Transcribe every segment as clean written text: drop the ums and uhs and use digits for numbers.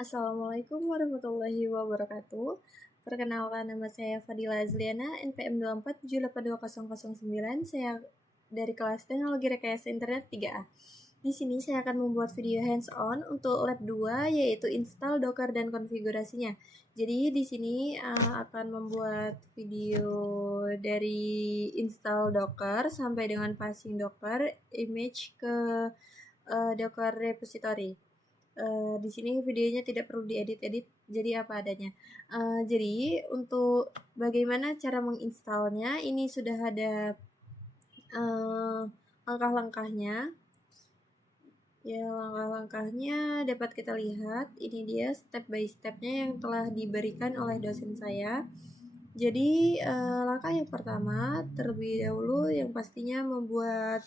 Assalamualaikum warahmatullahi wabarakatuh. Perkenalkan, nama saya Fadila Azliana, NPM 24782009. Saya dari kelas Teknologi Rekayasa Internet 3A. Di sini saya akan membuat video hands-on untuk lab 2, yaitu install Docker dan konfigurasinya. Jadi di sini akan membuat video dari install Docker sampai dengan passing Docker image ke Docker repository. Di sini videonya tidak perlu diedit-edit, jadi apa adanya. Jadi untuk bagaimana cara menginstalnya, ini sudah ada langkah-langkahnya. Ya, langkah-langkahnya dapat kita lihat. Ini dia step by stepnya yang telah diberikan oleh dosen saya. Jadi langkah yang pertama, terlebih dahulu yang pastinya membuat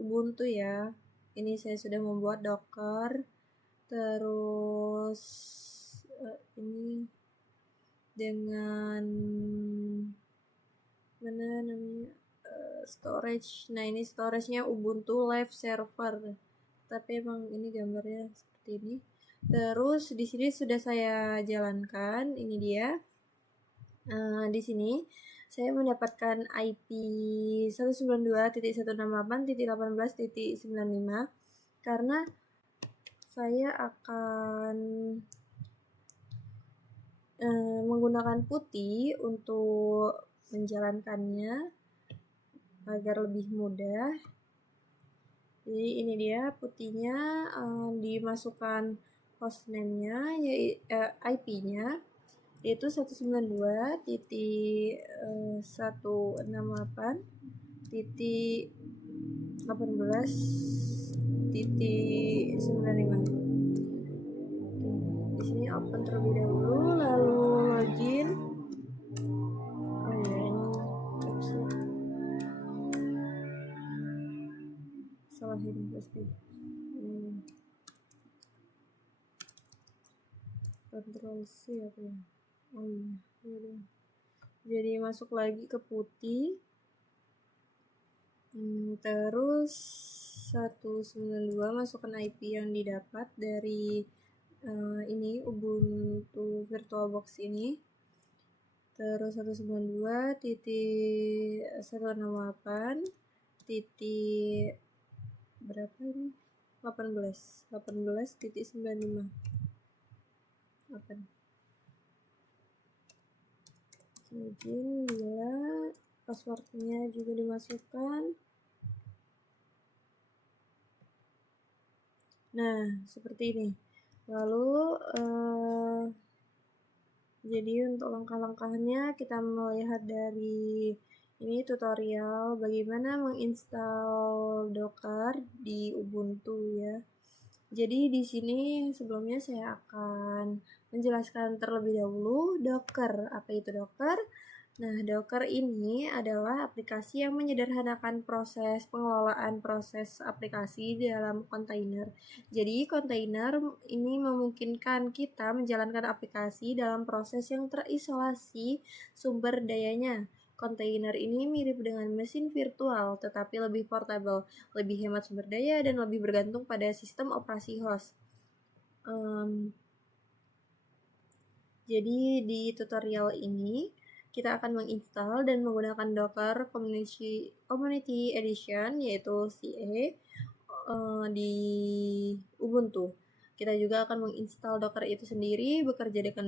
Ubuntu ya. Ini saya sudah membuat Docker, terus ini dengan mana namanya storage. Nah, ini storage-nya Ubuntu Live Server, tapi emang ini gambarnya seperti ini. Terus di sini sudah saya jalankan, ini dia. Di sini saya mendapatkan IP 192.168.18.95 karena saya akan menggunakan putih untuk menjalankannya agar lebih mudah. Jadi ini dia putihnya, dimasukkan hostname-nya, IP-nya, yaitu 192.168.18.95. Di sini open terlebih dahulu, lalu login. Ini salah ini pasti. Ctrl C apa ya? Oh iya. Jadi masuk lagi ke putih. Terus 192 masukkan IP yang didapat dari ini Ubuntu VirtualBox ini. Terus 192.168 titik berapa ini? 18.95. Izin bila passwordnya juga dimasukkan. Nah, seperti ini. Lalu jadi untuk langkah-langkahnya kita melihat dari ini tutorial bagaimana menginstal Docker di Ubuntu ya. Jadi di sini sebelumnya saya akan menjelaskan terlebih dahulu Docker. Apa itu Docker? Nah, Docker ini adalah aplikasi yang menyederhanakan proses pengelolaan proses aplikasi di dalam kontainer. Jadi, kontainer ini memungkinkan kita menjalankan aplikasi dalam proses yang terisolasi sumber dayanya. Kontainer ini mirip dengan mesin virtual, tetapi lebih portable, lebih hemat sumber daya, dan lebih bergantung pada sistem operasi host. Jadi di tutorial ini kita akan menginstal dan menggunakan Docker Community Edition, yaitu CE, di Ubuntu. Kita juga akan menginstal Docker itu sendiri, bekerja dengan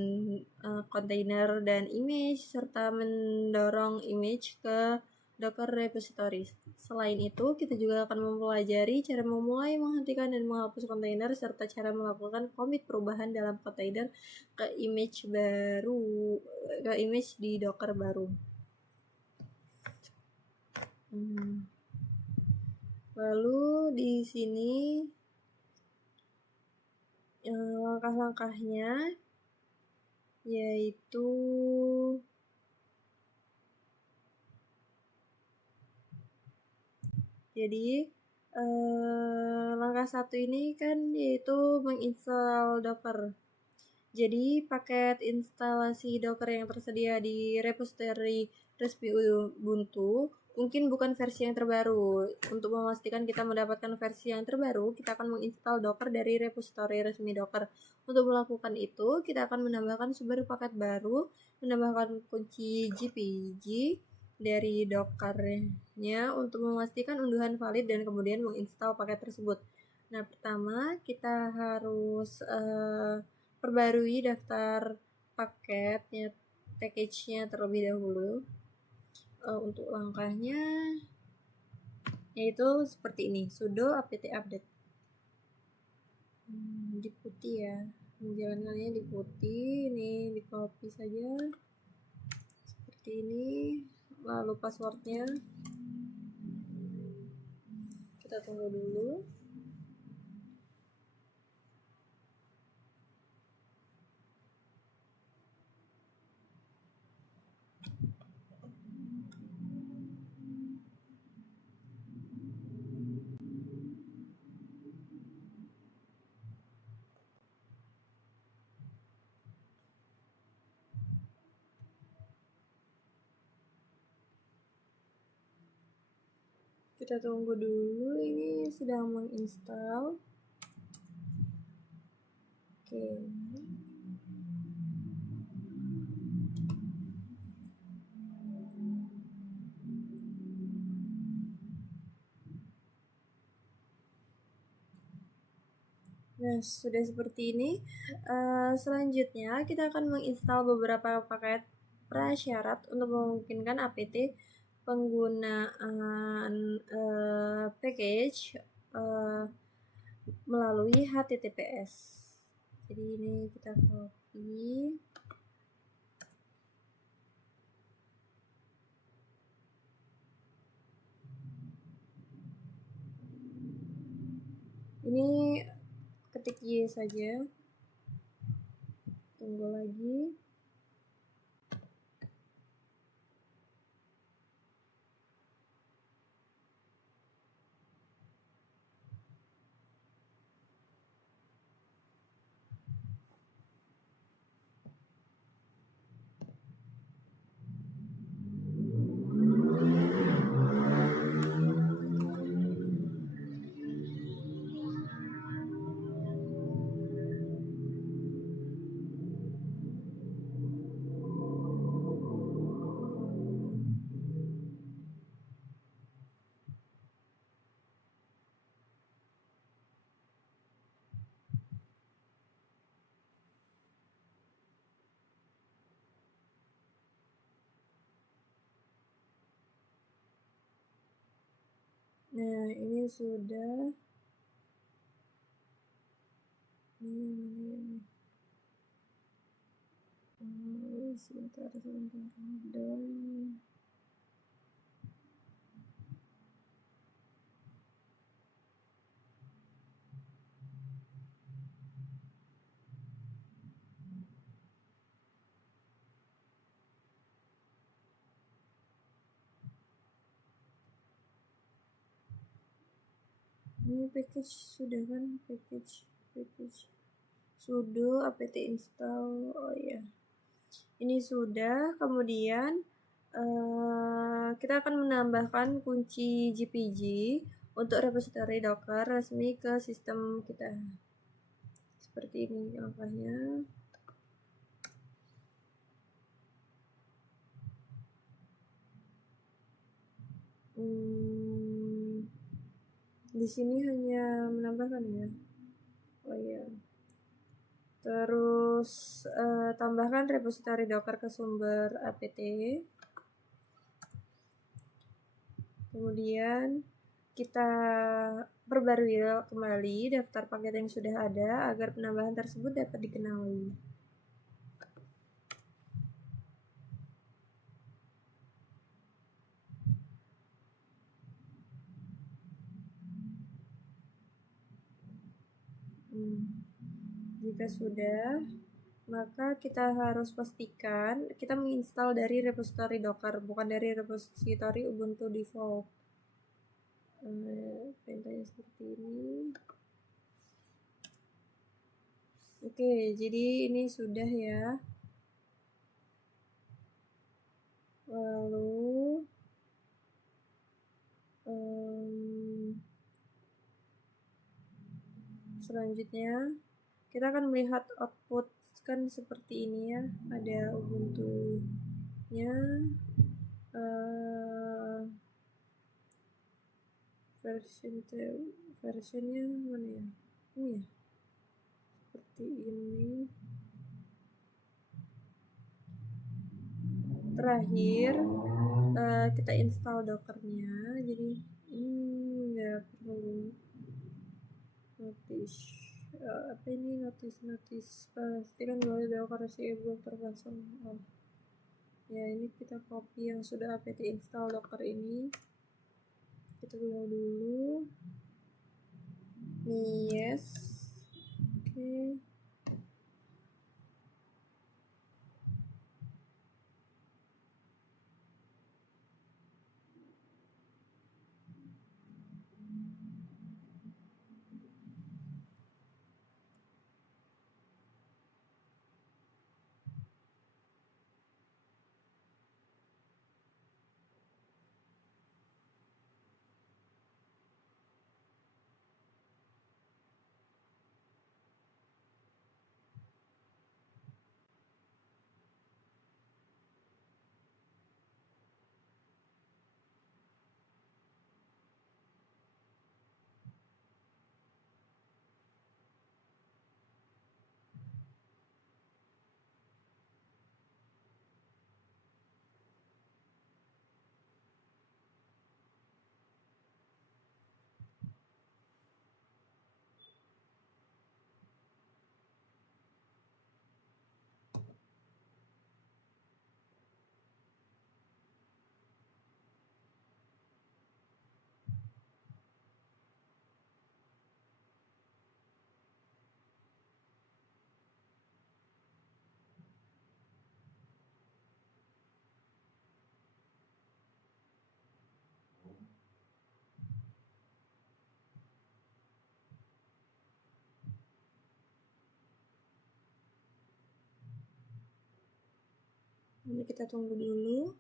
kontainer dan image, serta mendorong image ke Docker repository. Selain itu, kita juga akan mempelajari cara memulai, menghentikan, dan menghapus kontainer, serta cara melakukan commit perubahan dalam kontainer ke image di Docker baru. Lalu di sini langkah-langkahnya yaitu langkah 1 ini kan yaitu menginstal Docker. Jadi paket instalasi Docker yang tersedia di repository resmi Ubuntu mungkin bukan versi yang terbaru. Untuk memastikan kita mendapatkan versi yang terbaru, kita akan menginstal Docker dari repository resmi Docker. Untuk melakukan itu, kita akan menambahkan sumber paket baru, menambahkan kunci GPG dari Docker-nya untuk memastikan unduhan valid dan kemudian menginstal paket tersebut. Nah, pertama kita harus perbarui daftar paketnya, package-nya terlebih dahulu. Untuk langkahnya yaitu seperti ini, sudo apt update. Di putih ya, menjalankannya di putih, ini di copy saja seperti ini, lalu passwordnya kita tunggu dulu. Kita tunggu dulu, ini sedang menginstal. Oke. Nah, sudah seperti ini. Selanjutnya kita akan menginstal beberapa paket prasyarat untuk memungkinkan apt penggunaan package melalui HTTPS. Jadi ini kita copy. Ini ketik Y saja. Tunggu lagi. Nah, ini sudah. Sebentar. Dan ini package sudah kan, package sudo apt install. Oh ya, ini sudah. Kemudian kita akan menambahkan kunci GPG untuk repository Docker resmi ke sistem kita. Seperti ini langkahnya. Di sini hanya menambahkan ya. Oh iya. Terus tambahkan repository Docker ke sumber apt. Kemudian kita perbarui kembali daftar paket yang sudah ada agar penambahan tersebut dapat dikenali. Jika sudah, maka kita harus pastikan kita menginstal dari repository Docker, bukan dari repository Ubuntu default. Perintahnya seperti ini. Oke, jadi ini sudah ya. Lalu selanjutnya kita akan melihat output kan seperti ini ya, ada Ubuntu-nya, versionnya mana ya? Ini ya, seperti ini. Terakhir kita install dockernya, jadi ini nggak perlu notice apa ini notice pastikan bahwa docker belum terpasang. Ya, ini kita copy yang sudah apt install docker ini, kita buka dulu nih, yes, oke. Ini kita tunggu dulu.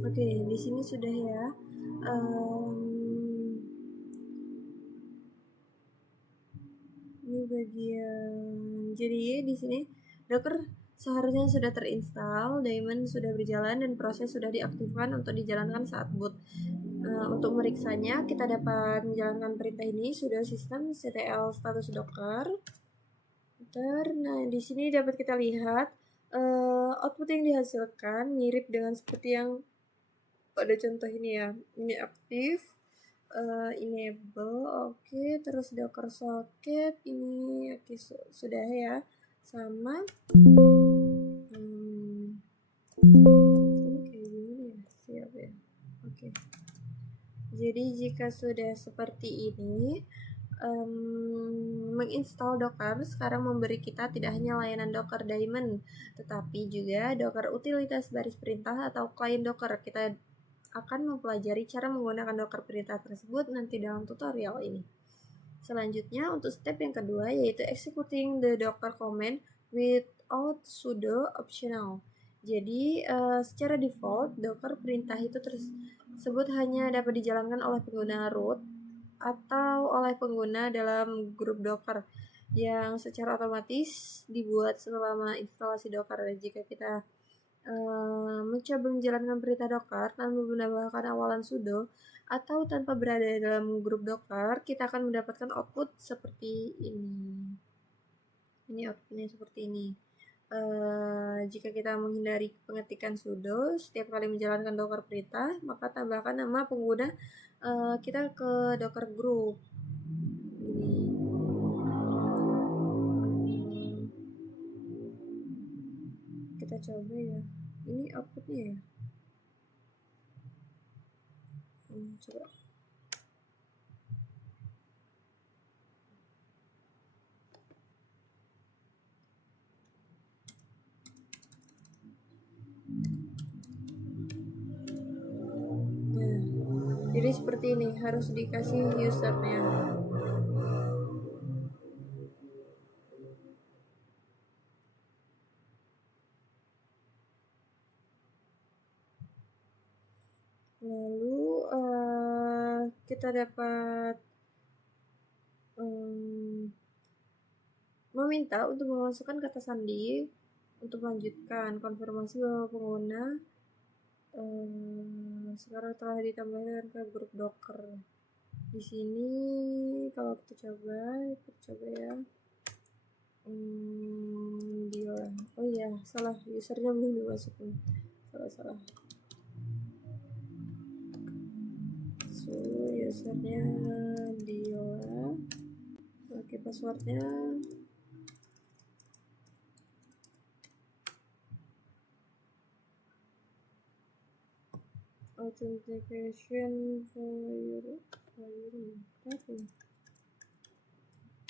Oke, di sini sudah ya. Ini bagian, jadi di sini Docker seharusnya sudah terinstall, daemon sudah berjalan, dan proses sudah diaktifkan untuk dijalankan saat boot. Untuk meriksanya, kita dapat menjalankan perintah ini sudo systemctl status docker. Nah, di sini dapat kita lihat output yang dihasilkan mirip dengan seperti yang pada contoh ini ya. Ini aktif, enable, oke, terus docker socket ini oke, sudah ya, sama ini kayak gini ya, siap ya, oke. Jadi jika sudah seperti ini, menginstal Docker sekarang memberi kita tidak hanya layanan Docker daemon, tetapi juga Docker utilitas baris perintah atau klien Docker. Kita akan mempelajari cara menggunakan Docker perintah tersebut nanti dalam tutorial ini. Selanjutnya untuk step yang kedua yaitu executing the Docker command without sudo optional. Jadi secara default Docker perintah itu tersebut hanya dapat dijalankan oleh pengguna root atau oleh pengguna dalam grup Docker yang secara otomatis dibuat selama instalasi Docker. Jika kita mencoba menjalankan perintah Docker tanpa menambahkan awalan sudo atau tanpa berada dalam grup Docker, kita akan mendapatkan output seperti ini. Ini outputnya seperti ini. Jika kita menghindari pengetikan sudo setiap kali menjalankan Docker perintah, maka tambahkan nama pengguna kita ke Docker group. Ini. Kita coba ya. Ini outputnya ya. Coba. Jadi seperti ini, harus dikasih usernya. Lalu kita dapat meminta untuk memasukkan kata sandi untuk melanjutkan konfirmasi bahwa pengguna sekarang telah ditambahkan ke grup Docker. Di sini kalau kita coba ya. Dia, oh iya, salah, usernya belum dimasukin. Salah. So, usernya dia. Oke, passwordnya authentication for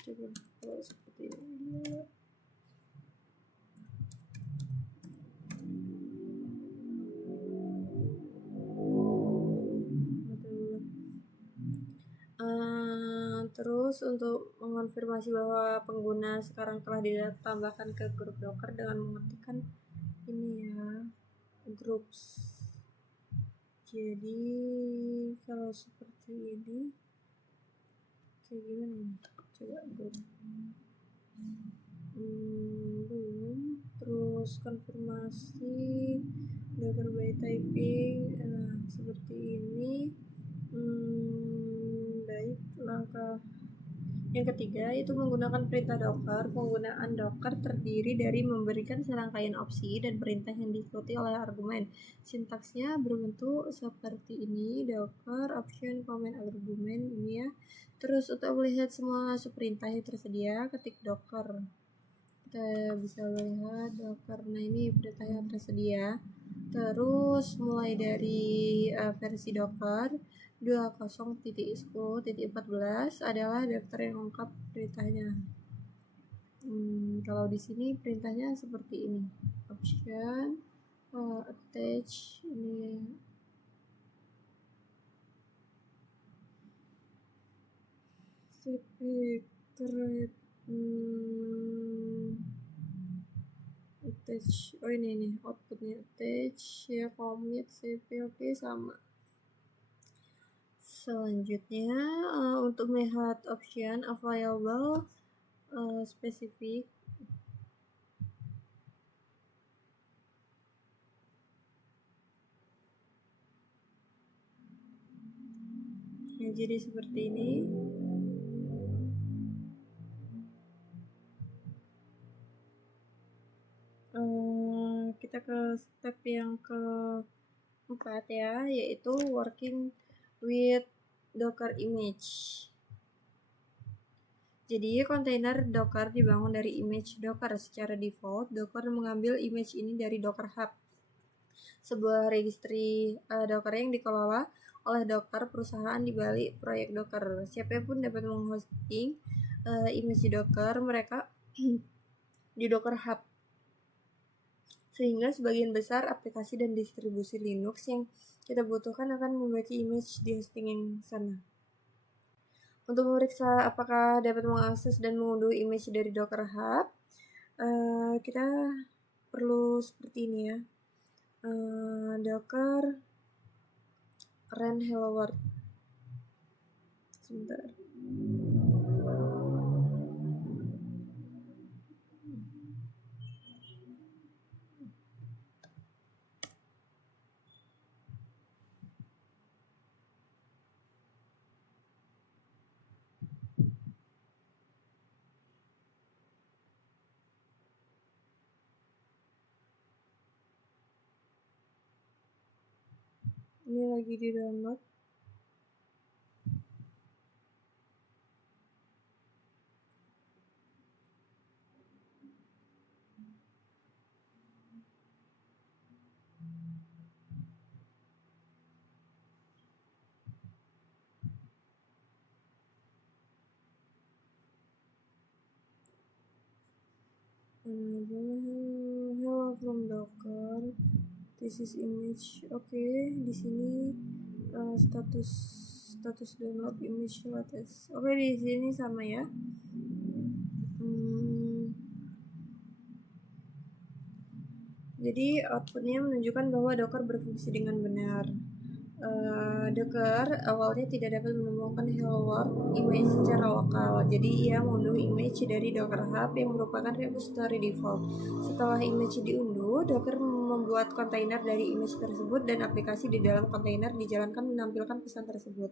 coba kalau seperti ini. Terus untuk mengonfirmasi bahwa pengguna sekarang telah ditambahkan ke grup Docker dengan mengetikkan ini ya, groups. Jadi kalau seperti ini kayak gimana? Coba group. Terus konfirmasi Docker by typing. Seperti ini. Baik, langkah yang ketiga itu menggunakan perintah Docker. Penggunaan Docker terdiri dari memberikan serangkaian opsi dan perintah yang diikuti oleh argumen. Sintaksnya berbentuk seperti ini, Docker option command argumen ini ya. Terus untuk melihat semua subperintah yang tersedia, ketik Docker. Kita bisa lihat Docker. Nah, ini perintah yang tersedia. Terus mulai dari versi Docker 20.10.14 adalah daftar yang lengkap perintahnya. Kalau di sini perintahnya seperti ini. Option attach ini cp thread attach. Oh ini outputnya attach ya, commit cp. Oke, sama. Selanjutnya untuk melihat option available spesifik. Ya, jadi seperti ini. Kita ke step yang keempat ya, yaitu working with Docker image. Jadi kontainer Docker dibangun dari image Docker. Secara default, Docker mengambil image ini dari Docker Hub, sebuah registry Docker yang dikelola oleh Docker, perusahaan di balik proyek Docker. Siapapun dapat menghosting image Docker mereka di Docker Hub, sehingga sebagian besar aplikasi dan distribusi Linux yang kita butuhkan akan memiliki image di hosting yang sana. Untuk memeriksa apakah dapat mengakses dan mengunduh image dari Docker Hub, kita perlu seperti ini ya. Docker run hello world. Sebentar. Ini lagi di download. Hello from Docker. This is image. Oke, di sini status download image latest. Oke, di sini sama ya. Jadi outputnya menunjukkan bahwa Docker berfungsi dengan benar. Docker awalnya tidak dapat menemukan Hello World image secara lokal, jadi ia mengunduh image dari Docker Hub yang merupakan repository default. Setelah image diunduh, Docker membuat kontainer dari image tersebut dan aplikasi di dalam kontainer dijalankan menampilkan pesan tersebut.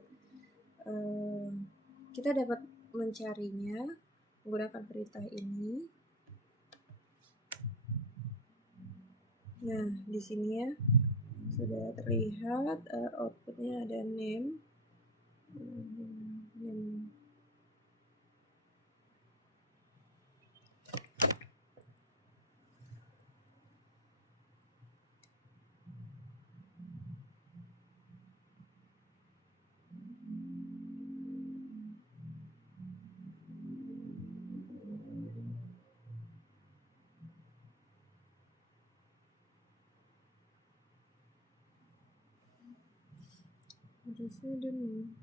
Kita dapat mencarinya menggunakan perintah ini. Nah, di sini ya sudah terlihat outputnya ada name. Harusnya ada name.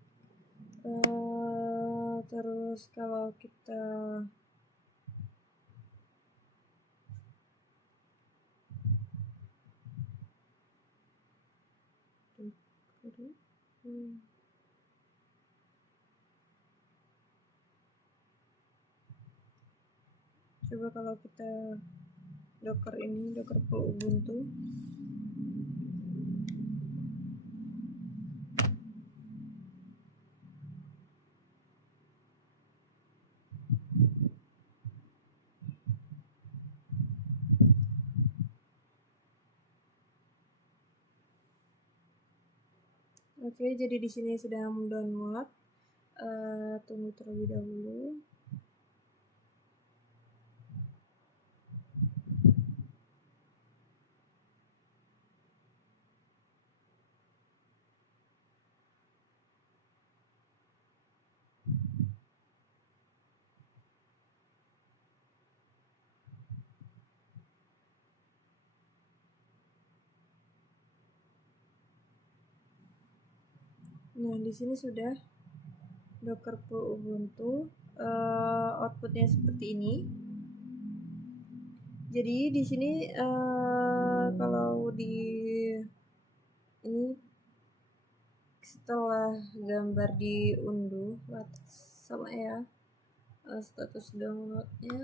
Terus kalau kita coba kalau kita docker ini, docker pull ubuntu, oke, jadi di sini sedang download. Tunggu terlebih dahulu. Nah, di sini sudah docker pull ubuntu. Outputnya seperti ini. Jadi di sini kalau di ini setelah gambar diunduh sama ya, status downloadnya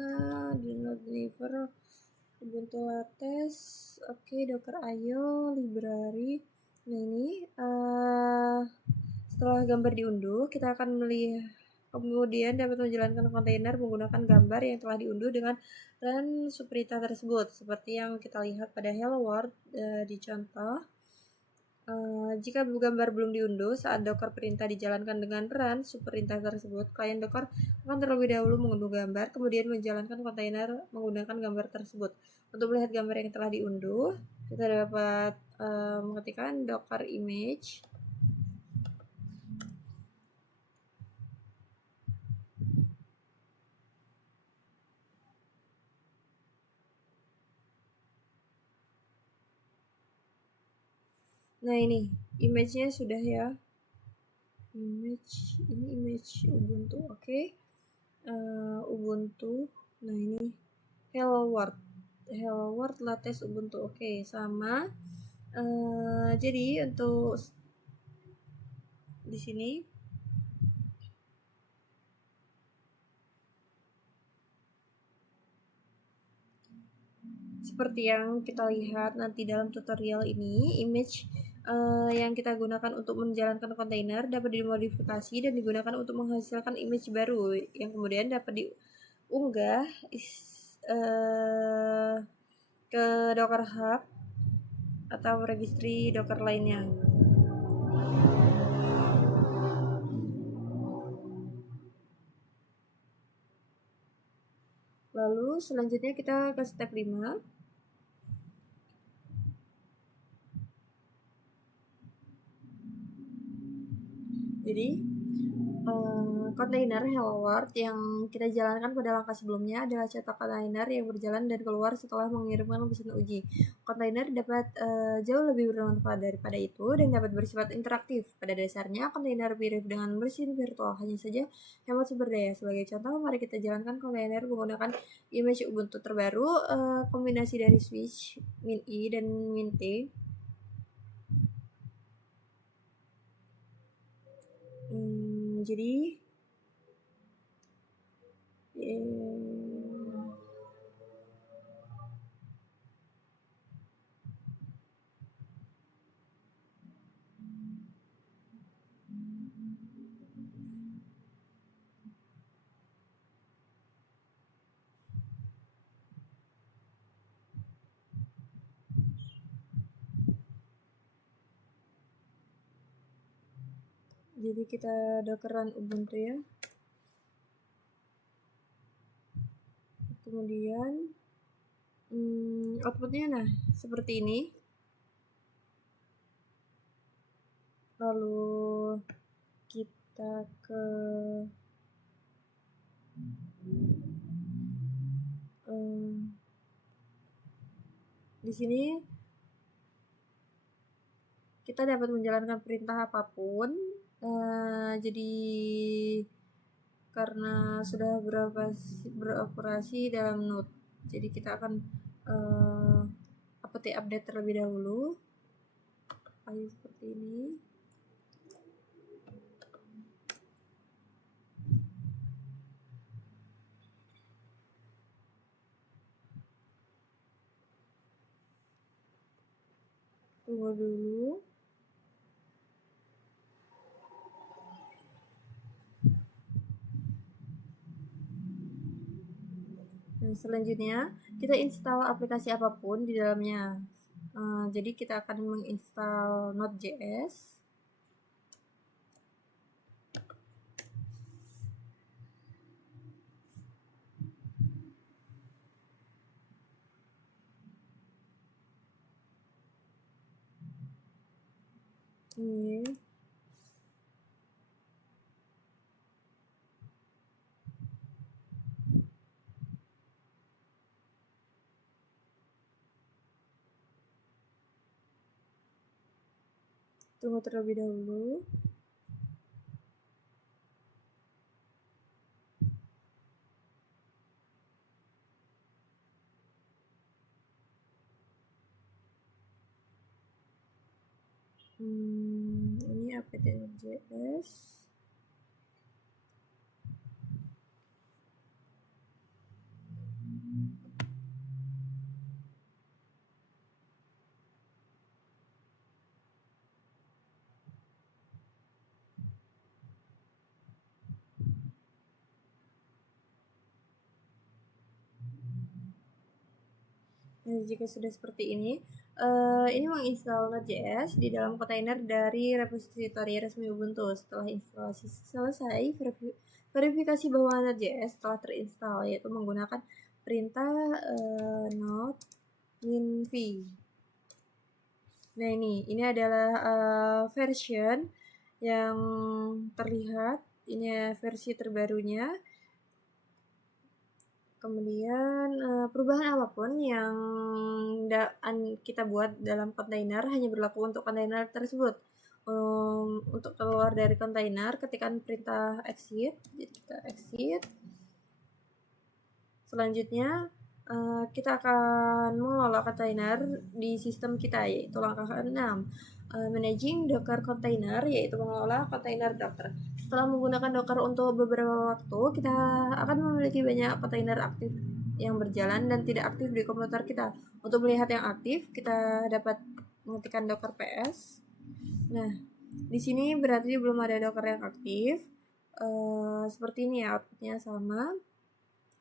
download deliver ubuntu lattes, oke, docker io library. Nah, ini setelah gambar diunduh, kita akan melihat kemudian dapat menjalankan kontainer menggunakan gambar yang telah diunduh dengan run subperintah tersebut, seperti yang kita lihat pada Hello World di contoh. Jika gambar belum diunduh saat Docker perintah dijalankan dengan run subperintah tersebut, klien Docker akan terlebih dahulu mengunduh gambar, kemudian menjalankan kontainer menggunakan gambar tersebut. Untuk melihat gambar yang telah diunduh, kita dapat mengetikkan Docker image. Nah, ini image-nya sudah ya. Ini image ubuntu, oke. Ubuntu. Nah, ini Hello World lattes ubuntu, oke, sama. Jadi untuk di sini seperti yang kita lihat nanti dalam tutorial ini, image yang kita gunakan untuk menjalankan kontainer dapat dimodifikasi dan digunakan untuk menghasilkan image baru yang kemudian dapat diunggah ke Docker Hub atau registry Docker lainnya. Lalu selanjutnya kita ke step 5. Jadi kontainer Hello World yang kita jalankan pada langkah sebelumnya adalah cetak kontainer yang berjalan dan keluar setelah mengirimkan pesan uji. Kontainer dapat jauh lebih bermanfaat daripada itu dan dapat bersifat interaktif. Pada dasarnya, kontainer mirip dengan mesin virtual, hanya saja hemat sumber daya. Sebagai contoh, mari kita jalankan kontainer menggunakan image Ubuntu terbaru, kombinasi dari switch min-i dan min-t. Jadi kita dockeran Ubuntu ya. Kemudian outputnya nah seperti ini. Lalu kita ke di sini kita dapat menjalankan perintah apapun. Jadi karena sudah beroperasi dalam node, jadi kita akan update terlebih dahulu. Seperti ini. Tunggu dulu. Nah, selanjutnya kita install aplikasi apapun di dalamnya. Jadi kita akan menginstal Node.js. Ini tunggu terlebih dahulu. Ini apt.js. Nah, jika sudah seperti ini menginstal Node.js di dalam kontainer dari repositori resmi Ubuntu. Setelah instalasi selesai, verifikasi bahwa Node.js telah terinstall, yaitu menggunakan perintah node minv. Nah, ini adalah version yang terlihat. Ini versi terbarunya. Kemudian perubahan apapun yang kita buat dalam kontainer hanya berlaku untuk kontainer tersebut. Untuk keluar dari kontainer, ketikkan perintah exit. Jadi kita exit. Selanjutnya kita akan mengelola kontainer di sistem kita, yaitu langkah 6. Managing Docker Container, yaitu mengelola kontainer Docker. Setelah menggunakan Docker untuk beberapa waktu, kita akan memiliki banyak kontainer aktif yang berjalan dan tidak aktif di komputer kita. Untuk melihat yang aktif, kita dapat mengetikkan docker ps. Nah, di sini berarti belum ada docker yang aktif. Seperti ini ya, outputnya sama.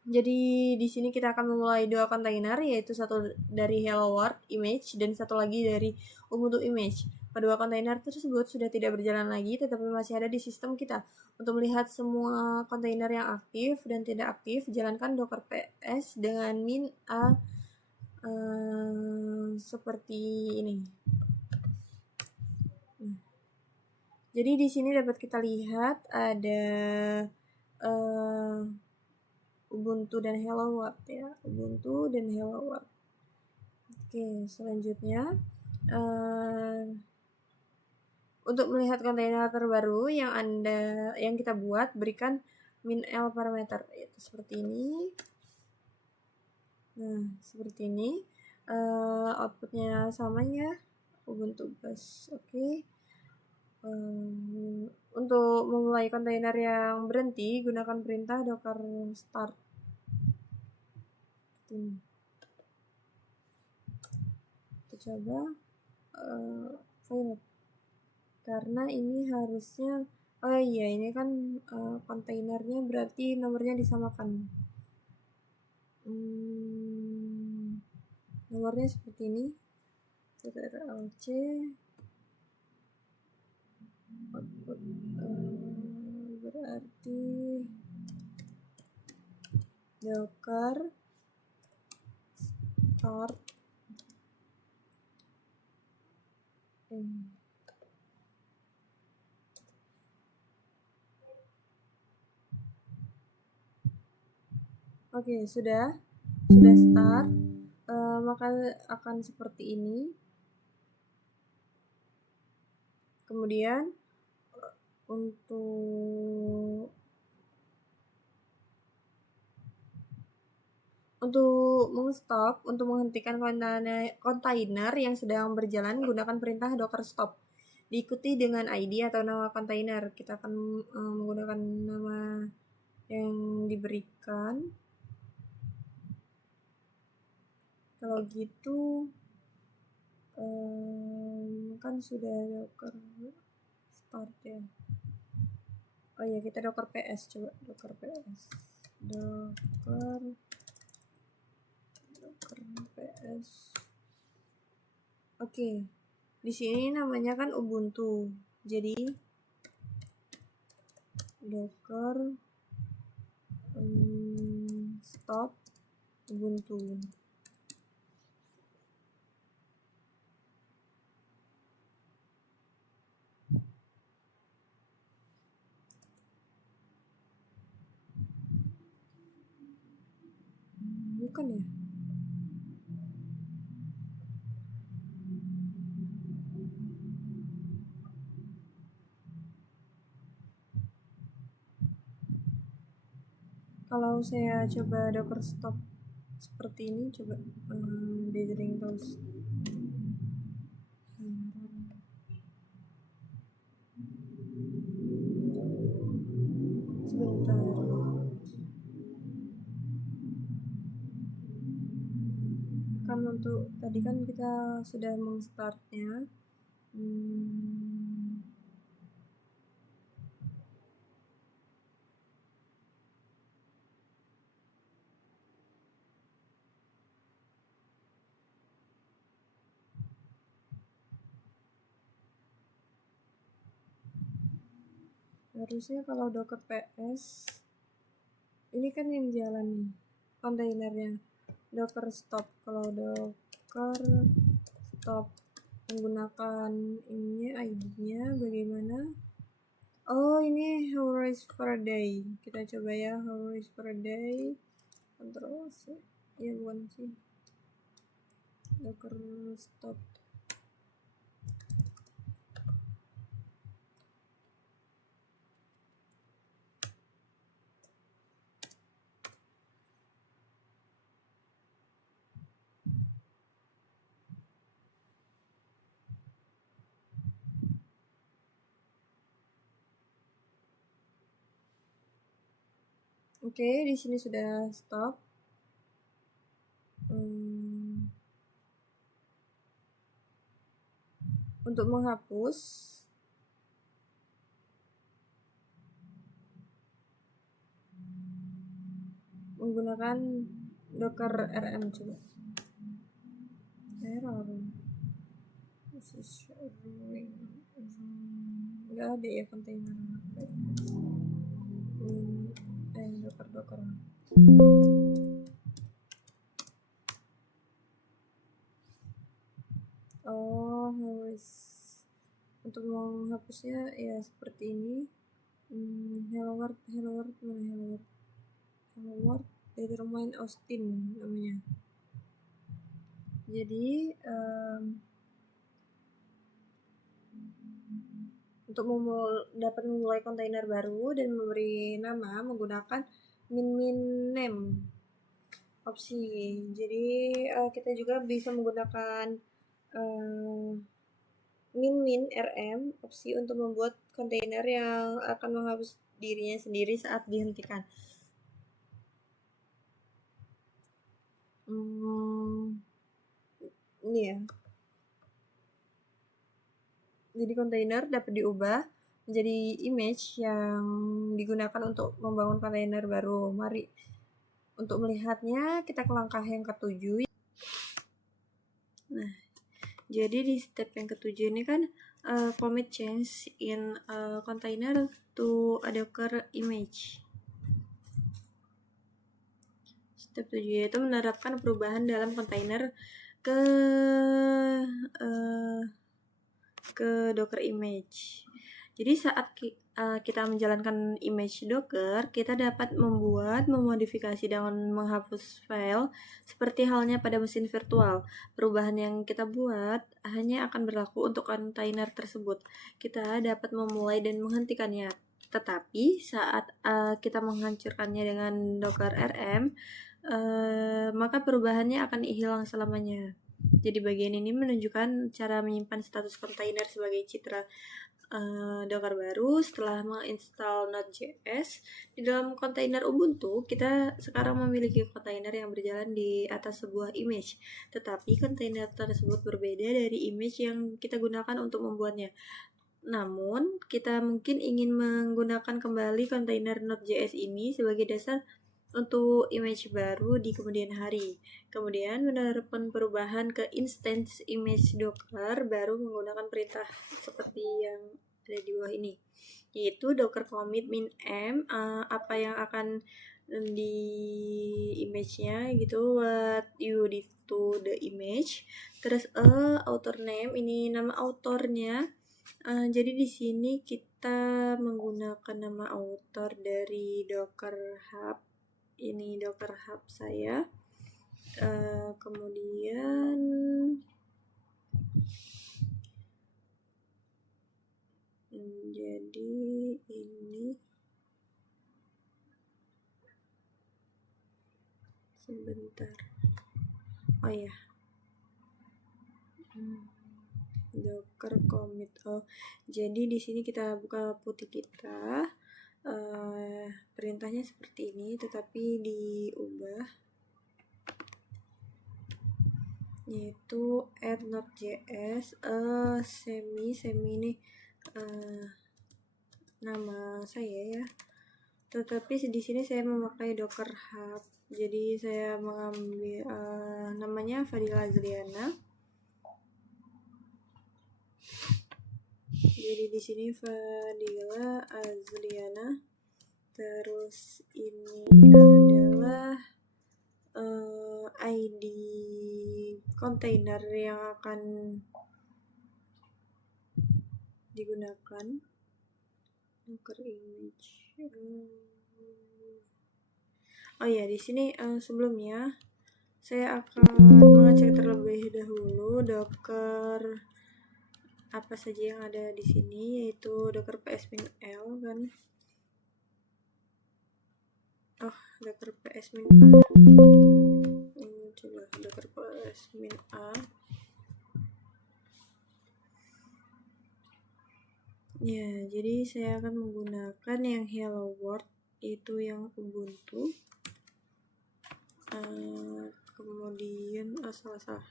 Jadi di sini kita akan memulai 2 kontainer, yaitu satu dari Hello World image dan satu lagi dari Ubuntu image. Kedua kontainer tersebut sudah tidak berjalan lagi, tetapi masih ada di sistem kita. Untuk melihat semua kontainer yang aktif dan tidak aktif, jalankan docker ps dengan min a seperti ini. Jadi di sini dapat kita lihat ada Ubuntu dan Hello World ya, Ubuntu dan Hello World. Oke, selanjutnya untuk melihat kontainer terbaru yang kita buat, berikan min-l parameter, yaitu seperti ini. Nah, seperti ini. Outputnya sama ya, Ubuntu bus. Oke. Untuk memulai kontainer yang berhenti, gunakan perintah docker start. Kita coba file, karena ini harusnya, oh iya, ini kan kontainernya berarti nomornya disamakan. Nomornya seperti ini, ctrlc output, berarti docker start Oke, sudah start, maka akan seperti ini. Kemudian untuk stop, untuk menghentikan kontainer yang sedang berjalan, gunakan perintah docker stop. Diikuti dengan ID atau nama kontainer. Kita akan menggunakan nama yang diberikan. Kalau gitu, kan sudah docker start ya. Oh ya, kita docker ps, coba docker ps, docker ps. Oke, di sini namanya kan Ubuntu, jadi docker stop Ubuntu. Bukan ya? Kalau saya coba docker stop seperti ini, coba dithering tools. Sebentar. Kan untuk tadi kan kita sudah mengstartnya. Harusnya kalau docker ps ini kan yang jalan nih kontainernya, docker stop. Kalau docker stop menggunakan ininya, ID-nya bagaimana? Oh, ini hours per day. Kita coba ya, hours per day. Control C. Ya, bukan sih. Docker stop. Oke, di sini sudah stop. Untuk menghapus, menggunakan docker rm, coba. Error. This is showing. Nggak ada ya kontainer. Docker. Oh, harus untuk menghapusnya ya seperti ini. Hello world mana hello world determine Austin namanya. Jadi untuk dapat memulai kontainer baru dan memberi nama menggunakan min name opsi. Jadi kita juga bisa menggunakan rm opsi untuk membuat kontainer yang akan menghapus dirinya sendiri saat dihentikan. Ini ya. Jadi kontainer dapat diubah menjadi image yang digunakan untuk membangun kontainer baru. Mari untuk melihatnya kita ke langkah yang ketujuh. Nah, jadi di step yang ketujuh ini kan commit change in container to a Docker image. Step 7 yaitu menerapkan perubahan dalam kontainer ke Docker image. Jadi saat kita menjalankan image Docker, kita dapat memodifikasi dan menghapus file seperti halnya pada mesin virtual. Perubahan yang kita buat hanya akan berlaku untuk kontainer tersebut. Kita dapat memulai dan menghentikannya. Tetapi saat kita menghancurkannya dengan Docker RM, maka perubahannya akan hilang selamanya. Jadi bagian ini menunjukkan cara menyimpan status kontainer sebagai citra Docker baru setelah menginstal Node.js. Di dalam kontainer Ubuntu, kita sekarang memiliki kontainer yang berjalan di atas sebuah image, tetapi kontainer tersebut berbeda dari image yang kita gunakan untuk membuatnya. Namun, kita mungkin ingin menggunakan kembali kontainer Node.js ini sebagai dasar untuk image baru di kemudian hari. Kemudian menerapkan perubahan ke instance image Docker baru menggunakan perintah seperti yang ada di bawah ini, yaitu docker commit -m apa yang akan di image-nya gitu, what you did to the image, terus author name, ini nama autornya. Jadi di sini kita menggunakan nama author dari Docker Hub. Ini Docker Hub saya. Kemudian jadi ini sebentar. Oh ya. Docker commit. Jadi di sini kita buka putih kita. Perintahnya seperti ini, tetapi diubah, yaitu add Node.js semi ini nama saya ya, tetapi di sini saya memakai Docker Hub, jadi saya mengambil namanya Fadila Azriana. Jadi di sini Fadila Azriana, terus ini adalah ID kontainer yang akan digunakan, Docker image. Oh ya, di sini sebelumnya saya akan mengecek terlebih dahulu Docker apa saja yang ada di sini, yaitu Docker ps-l kan. Docker ps-a. Coba Docker ps-a. Ya, jadi saya akan menggunakan yang Hello World, itu yang Ubuntu. Kemudian salah.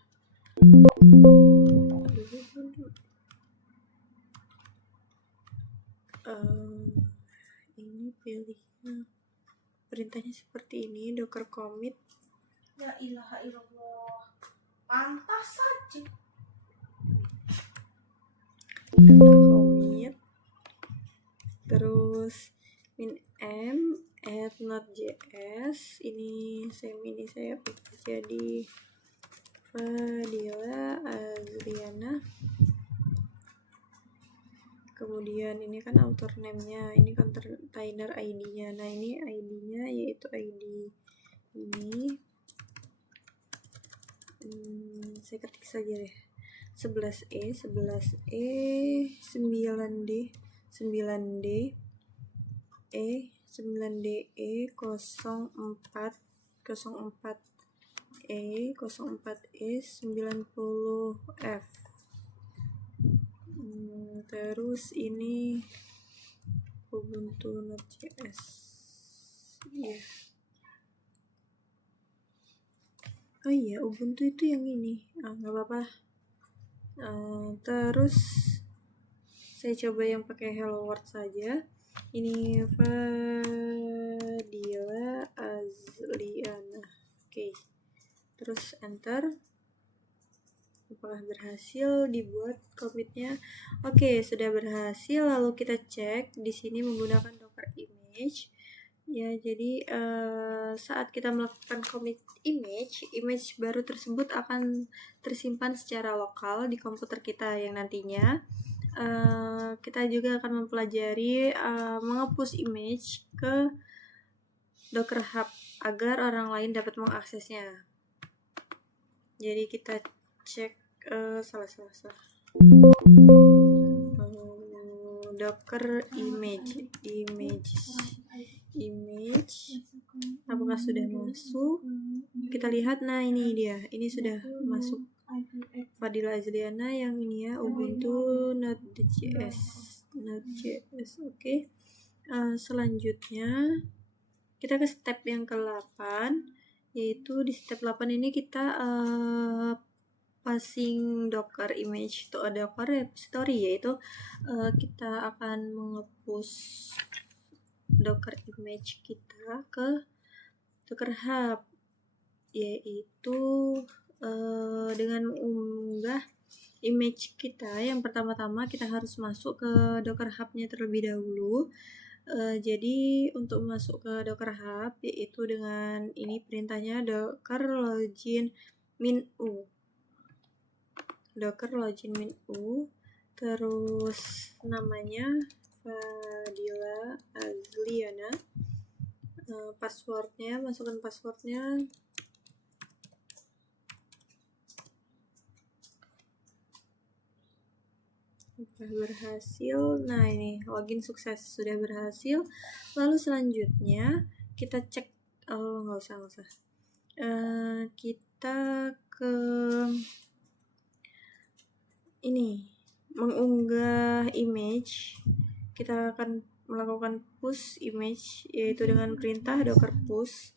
Ini pilihnya perintahnya seperti ini, docker commit. Ya ilaha illallah, pantas saja. Docker commit, terus -m add Node.js. Ini saya ubah jadi Fadila Azriana. Kemudian ini kan author name-nya, ini container ID-nya. Nah, ini ID-nya yaitu ID ini. Saya ketik saja deh. 11E, 9D, 9D, E, 9DE, 04, 04E, 90F. terus ini Ubuntu Node.js. Iya. Oh iya, Ubuntu itu yang ini. Nggak apa-apa. Terus saya coba yang pakai Hello World saja. Ini Fadila Azliana. Oke. Terus enter. Apakah berhasil dibuat commit-nya? Oke, sudah berhasil. Lalu kita cek di sini menggunakan Docker image. Ya, jadi saat kita melakukan commit image baru tersebut akan tersimpan secara lokal di komputer kita yang nantinya kita juga akan mempelajari menghapus image ke Docker Hub agar orang lain dapat mengaksesnya. Jadi kita cek salah. Docker image apakah sudah masuk? Kita lihat, nah ini dia, ini sudah masuk. Fadila Azliana yang ini ya, Ubuntu Node.js. Oke. Selanjutnya kita ke step yang ke-8, yaitu di step 8 ini kita passing Docker image to a Docker repository, yaitu kita akan menghapus Docker image kita ke Docker Hub, yaitu dengan mengunggah image kita. Yang pertama-tama kita harus masuk ke Docker Hub-nya terlebih dahulu. Jadi untuk masuk ke Docker Hub yaitu dengan ini perintahnya docker login -u. Docker login -u, terus namanya Fadila Azliana, passwordnya, masukkan passwordnya. Berhasil. Nah ini login sukses, sudah berhasil. Lalu selanjutnya kita cek, nggak usah. Kita ke ini mengunggah image. Kita akan melakukan push image yaitu dengan perintah docker push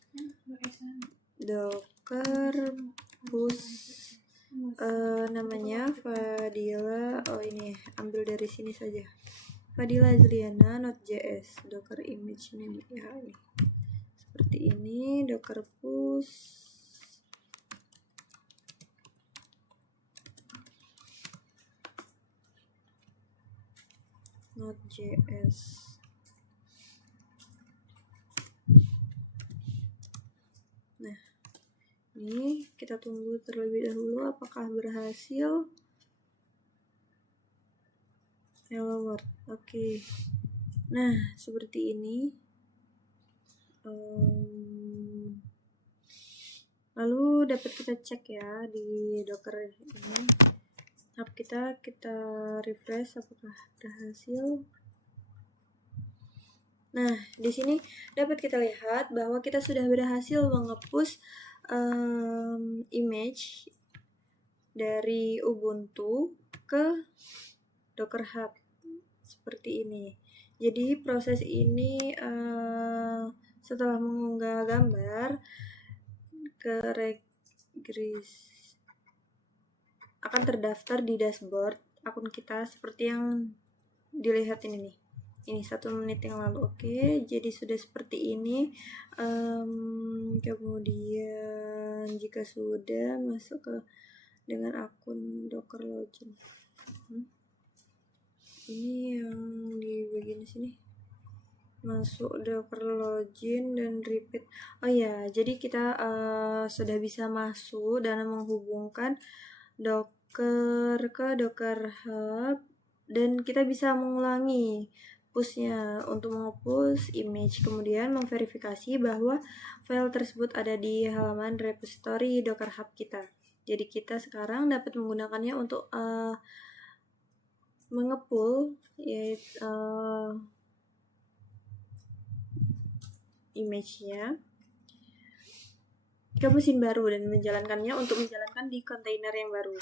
namanya Fadila. Ini ambil dari sini saja, Fadila Azliana Node.js, docker image name ya, ini seperti ini, docker push Node.js. Nah, ini kita tunggu terlebih dahulu apakah berhasil. Hello World. Oke. Nah, seperti ini. Lalu dapat kita cek ya di Docker ini. Hub kita refresh apakah berhasil. Nah, di sini dapat kita lihat bahwa kita sudah berhasil menghapus image dari Ubuntu ke Docker Hub seperti ini. Jadi proses ini setelah mengunggah gambar ke registry akan terdaftar di dashboard akun kita seperti yang dilihat ini nih. Ini 1 menit yang lalu. Oke, jadi sudah seperti ini. Kemudian jika sudah masuk ke dengan akun Docker login. Ini yang di bagian sini. Masuk Docker login dan repeat. Oh ya, jadi kita sudah bisa masuk dan menghubungkan Docker ke Docker Hub, dan kita bisa mengulangi push-nya untuk menghapus image, kemudian memverifikasi bahwa file tersebut ada di halaman repository Docker Hub kita. Jadi kita sekarang dapat menggunakannya untuk mengepul yaitu image-nya ke mesin baru dan menjalankannya untuk menjalankan di kontainer yang baru.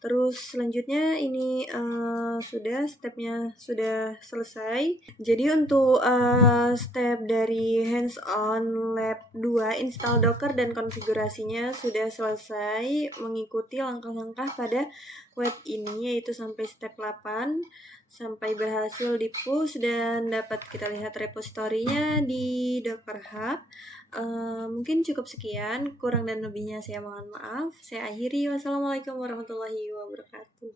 Terus selanjutnya ini sudah stepnya sudah selesai. Jadi untuk step dari hands on lab 2 install Docker dan konfigurasinya sudah selesai mengikuti langkah-langkah pada web ini, yaitu sampai step 8 sampai berhasil di push dan dapat kita lihat repositorinya di Docker Hub. Mungkin cukup sekian, kurang dan lebihnya saya mohon maaf. Saya akhiri. Wassalamualaikum warahmatullahi wabarakatuh.